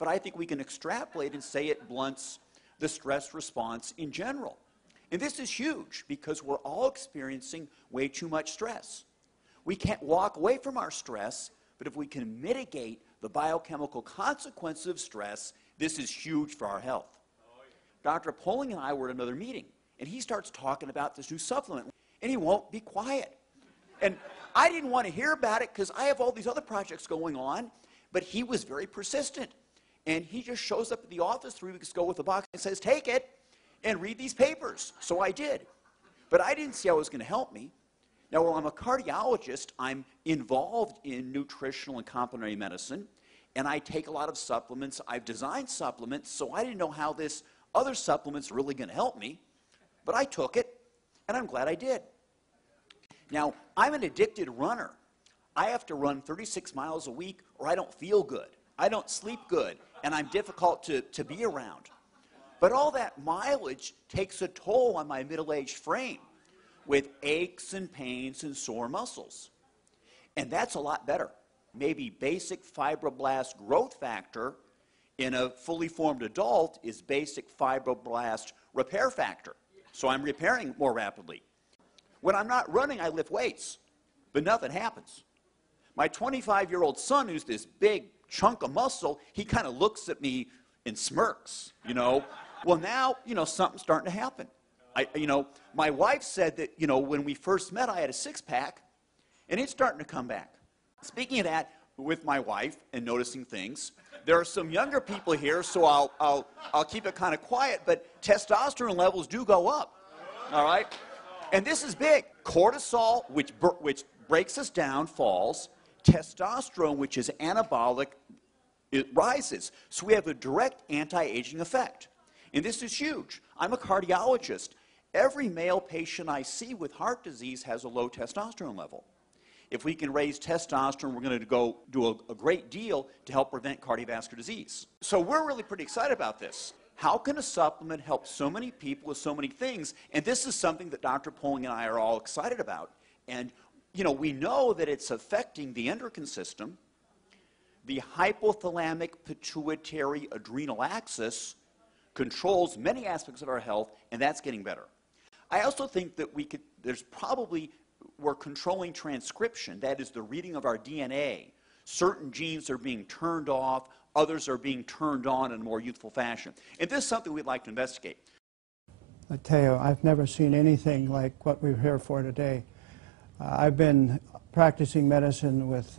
but I think we can extrapolate and say it blunts the stress response in general. And this is huge because we're all experiencing way too much stress. We can't walk away from our stress, but if we can mitigate the biochemical consequences of stress, this is huge for our health. Dr. Poling and I were at another meeting, and he starts talking about this new supplement, and he won't be quiet. And I didn't want to hear about it because I have all these other projects going on, but he was very persistent. And he just shows up at the office 3 weeks ago with a box and says, take it and read these papers. So I did. But I didn't see how it was going to help me. Now, while I'm a cardiologist, I'm involved in nutritional and complementary medicine, and I take a lot of supplements. I've designed supplements, so I didn't know how this other supplement's really going to help me. But I took it, and I'm glad I did. Now, I'm an addicted runner. I have to run 36 miles a week or I don't feel good. I don't sleep good, and I'm difficult to be around. But all that mileage takes a toll on my middle-aged frame with aches and pains and sore muscles. And that's a lot better. Maybe basic fibroblast growth factor in a fully formed adult is basic fibroblast repair factor. So I'm repairing more rapidly. When I'm not running, I lift weights, but nothing happens. My 25-year-old son, who's this big chunk of muscle, he kind of looks at me and smirks, you know. Well, now, you know, something's starting to happen. My wife said that, you know, when we first met, I had a six-pack, and it's starting to come back. Speaking of that, with my wife and noticing things, there are some younger people here, so I'll keep it kind of quiet, but testosterone levels do go up, all right? And this is big. Cortisol, which breaks us down, falls. Testosterone, which is anabolic, it rises. So we have a direct anti-aging effect. And this is huge. I'm a cardiologist. Every male patient I see with heart disease has a low testosterone level. If we can raise testosterone, we're going to go do a great deal to help prevent cardiovascular disease. So we're really pretty excited about this. How can a supplement help so many people with so many things? And this is something that Dr. Poling and I are all excited about. And, you know, we know that it's affecting the endocrine system, the hypothalamic pituitary adrenal axis controls many aspects of our health, and that's getting better. I also think that we're controlling transcription, that is the reading of our DNA. Certain genes are being turned off, others are being turned on in a more youthful fashion. And this is something we'd like to investigate. I tell you, I've never seen anything like what we're here for today. I've been practicing medicine with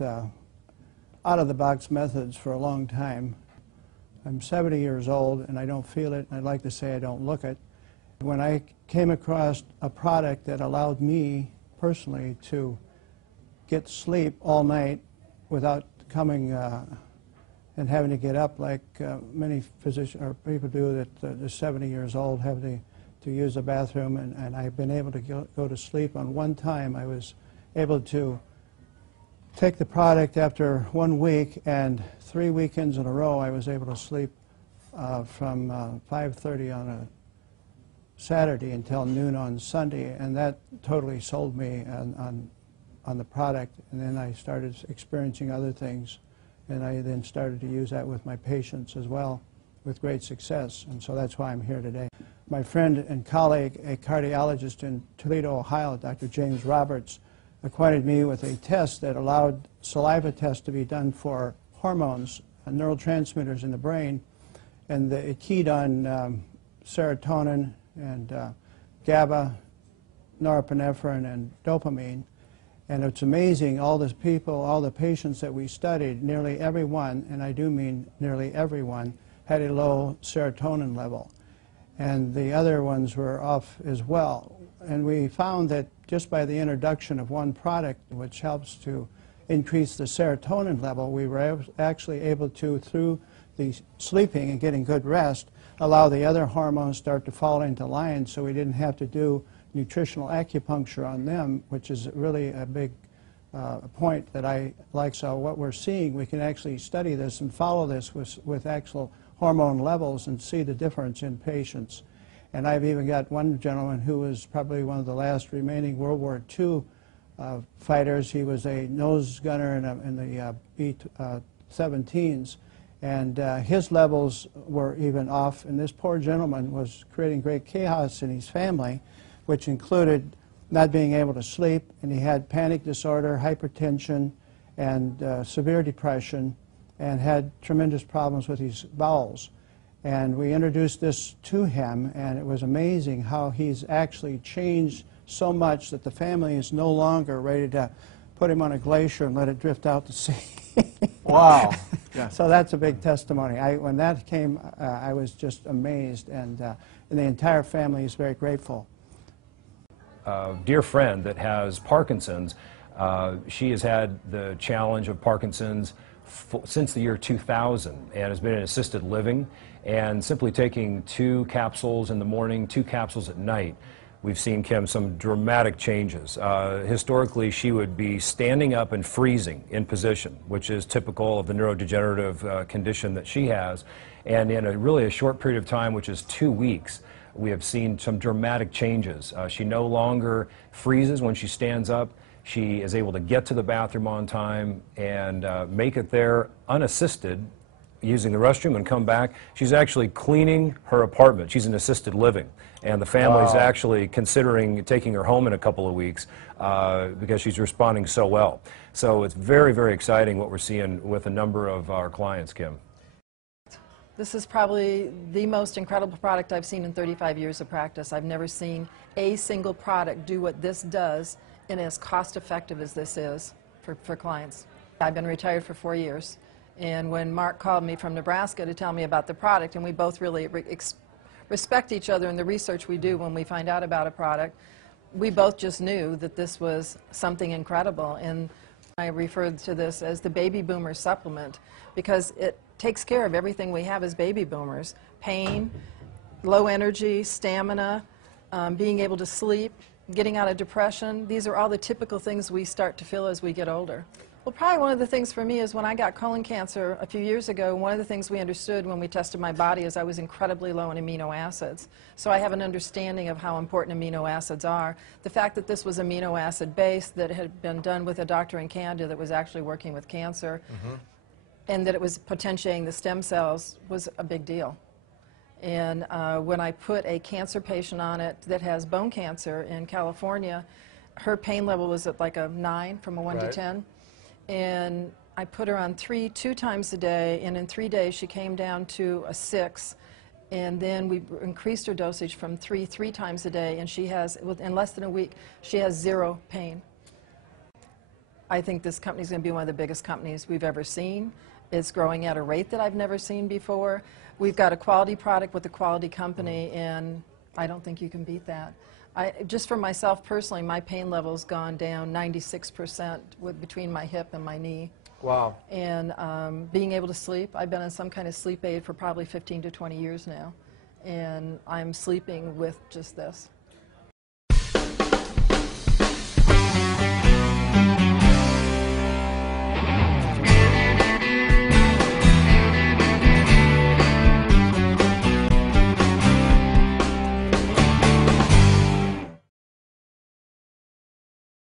out-of-the-box methods for a long time. I'm 70 years old and I don't feel it, and I'd like to say I don't look it. When I came across a product that allowed me personally to get sleep all night without coming and having to get up like many physicians or people do that are 70 years old, have to use the bathroom, and I've been able to go to sleep. On one time I was able to take the product after 1 week, and 3 weekends in a row I was able to sleep from 5:30 on a Saturday until noon on Sunday, and that totally sold me on the product. And then I started experiencing other things, and I then started to use that with my patients as well with great success, and so that's why I'm here today. My friend and colleague, a cardiologist in Toledo, Ohio, Dr. James Roberts, acquainted me with a test that allowed saliva tests to be done for hormones, neurotransmitters in the brain, and it keyed on serotonin and GABA, norepinephrine, and dopamine. And it's amazing, all the people, all the patients that we studied, nearly everyone, and I do mean nearly everyone, had a low serotonin level. And the other ones were off as well. And we found that just by the introduction of one product, which helps to increase the serotonin level, we were actually able to, through the sleeping and getting good rest, allow the other hormones start to fall into line, so we didn't have to do nutritional acupuncture on them, which is really a big point that I like. So what we're seeing, we can actually study this and follow this with actual hormone levels and see the difference in patients. And I've even got one gentleman who was probably one of the last remaining World War II fighters. He was a nose gunner in the B-17s, And his levels were even off, and this poor gentleman was creating great chaos in his family, which included not being able to sleep, and he had panic disorder, hypertension, and severe depression, and had tremendous problems with his bowels. And we introduced this to him, and it was amazing how he's actually changed so much that the family is no longer ready to put him on a glacier and let it drift out to sea. Wow. Yeah. So that's a big testimony. When that came, I was just amazed, and the entire family is very grateful. A dear friend that has Parkinson's, she has had the challenge of Parkinson's since the year 2000 and has been in assisted living, and simply taking 2 capsules in the morning, 2 capsules at night, we've seen, Kim, some dramatic changes. Historically, she would be standing up and freezing in position, which is typical of the neurodegenerative condition that she has. And in really a short period of time, which is 2 weeks, we have seen some dramatic changes. She no longer freezes when she stands up. She is able to get to the bathroom on time and make it there unassisted, using the restroom, and come back. She's actually cleaning her apartment. She's in assisted living, and the family's actually considering taking her home in a couple of weeks because she's responding so well. So it's very, very exciting what we're seeing with a number of our clients, Kim. This is probably the most incredible product I've seen in 35 years of practice. I've never seen a single product do what this does and as cost-effective as this is for clients. I've been retired for 4 years. And when Mark called me from Nebraska to tell me about the product, and we both really respect each other in the research we do when we find out about a product, we both just knew that this was something incredible. And I referred to this as the baby boomer supplement because it takes care of everything we have as baby boomers: pain, low energy, stamina, being able to sleep, getting out of depression. These are all the typical things we start to feel as we get older. Well, probably one of the things for me is when I got colon cancer a few years ago, one of the things we understood when we tested my body is I was incredibly low in amino acids. So I have an understanding of how important amino acids are. The fact that this was amino acid based, that it had been done with a doctor in Canada that was actually working with cancer, and that it was potentiating the stem cells was a big deal. And when I put a cancer patient on it that has bone cancer in California, her pain level was at like a 9 from a 1 to 10. And I put her on 2 times a day, and in 3 days she came down to a 6. And then we increased her dosage from 3 times a day, and she has, in less than a week, she has 0 pain. I think this company is going to be one of the biggest companies we've ever seen. It's growing at a rate that I've never seen before. We've got a quality product with a quality company, and I don't think you can beat that. Just for myself personally, my pain level's gone down 96% between my hip and my knee. Wow. And being able to sleep, I've been on some kind of sleep aid for probably 15 to 20 years now, and I'm sleeping with just this.